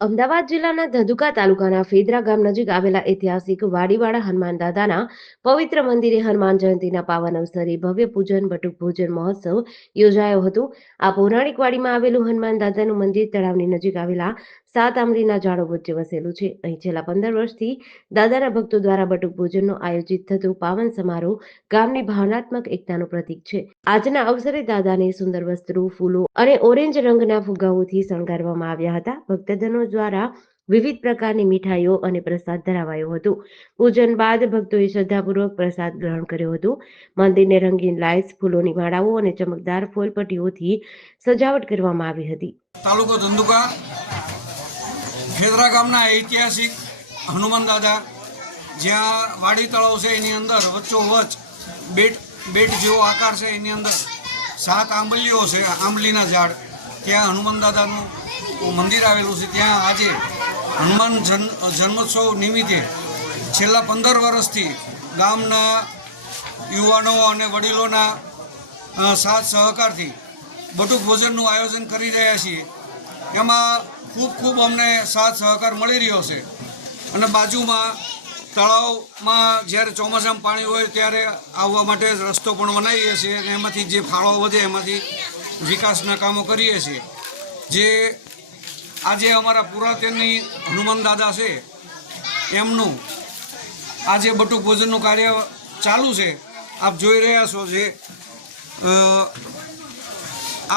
અમદાવાદ જિલ્લાના ધંધુકા તાલુકાના ફેદરા ગામ નજીક આવેલા ઐતિહાસિક વાડીવાળા હનુમાન દાદાના પવિત્ર મંદિરે હનુમાન જયંતિના પાવન અવસરે ભવ્ય પૂજન બટુક ભોજન મહોત્સવ યોજાયો હતો. આ પૌરાણિક વાડીમાં આવેલું હનુમાન દાદાનું મંદિર તળાવની નજીક આવેલા 7 આંબલીના ઝાડો વચ્ચે વસેલું છે. અહીં છેલ્લા 15 વર્ષથી દાદાના ભક્તો દ્વારા બટુક ભોજનનો આયોજિત થતો પાવન સમારોહ ગામની ભાવનાત્મક એકતાનું પ્રતીક છે. આજના અવસરે દાદાને સુંદર વસ્ત્રો, ફૂલો અને ઓરેન્જ રંગના ફુગ્ગાઓથી શણગારવામાં આવ્યા હતા. ભક્તજનો દ્વારા વિવિધ પ્રકારની મીઠાઈઓ અને પ્રસાદ ધરાવાયો હતો. પૂજન બાદ ભક્તોએ શ્રદ્ધાપૂર્વક પ્રસાદ ગ્રહણ કર્યો હતો. મંદિરને રંગીન લાઇટ્સ, ફૂલોની માળાઓ અને ચમકદાર ફૂલપટ્ટીઓથી સજાવટ કરવામાં આવી હતી. તાલુકો ધંધુકા ફેદરા ગામના ઐતિહાસિક હનુમાન દાદા, જ્યાં વાડી તળાવ છે એની અંદર વચ્ચોવચ્ચ બેટ જેવો આકાર છે, એની અંદર 7 આંબલીઓ છે, આંબલીના ઝાડ. ત્યાં હનુમાન દાદાનું મંદિર આવેલું છે. ત્યાં આજે હનુમાન જન્મોત્સવ નિમિત્તે છેલ્લા 15 વર્ષથી ગામના યુવાનો અને વડીલોના સાથ સહકારથી બટુક ભોજનનું આયોજન કરી રહ્યા છીએ. એમાં ખૂબ અમને સાથ સહકાર મળી રહ્યો છે. અને બાજુમાં તળાવમાં જ્યારે ચોમાસામાં પાણી હોય ત્યારે આવવા માટે રસ્તો પણ બનાવીએ છીએ અને એમાંથી જે ફાળો વધે એમાંથી વિકાસના કામો કરીએ છીએ. જે આજે અમારા પુરાતનની હનુમાન દાદા છે એમનું આજે બટુક ભોજનનું કાર્ય ચાલુ છે. આપ જોઈ રહ્યા છો, જે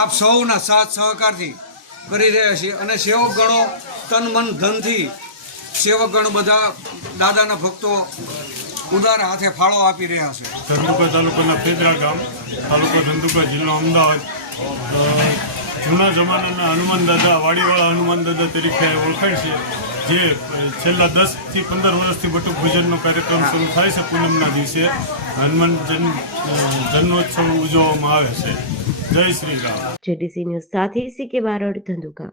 આપ સૌના સાથ સહકારથી કરી રહ્યા છીએ. અને સેવક ગણો તન મન ધનથી સેવક ગણ બધા દાદાના ભક્તો ઉદાર હાથે ફાળો આપી રહ્યા છે. ધંધુકા તાલુકાના ફેદરા ગામ, તાલુકો ધંધુકા, જિલ્લો અમદાવાદ. જૂના જમાનાના હનુમાન દાદા, વાડીવાળા હનુમાન દાદા તરીકે ઓળખાય છે. જે છેલ્લા 10 થી 15 વર્ષથી બટુક ભોજનનો કાર્યક્રમ શરૂ થાય છે. પૂનમના દિવસે હનુમાન જન્મોત્સવ ઉજવવામાં આવે છે. જય શ્રી રામ. જેડીસી ન્યૂઝ સાથે સીકે બારડ, ધંધુકા.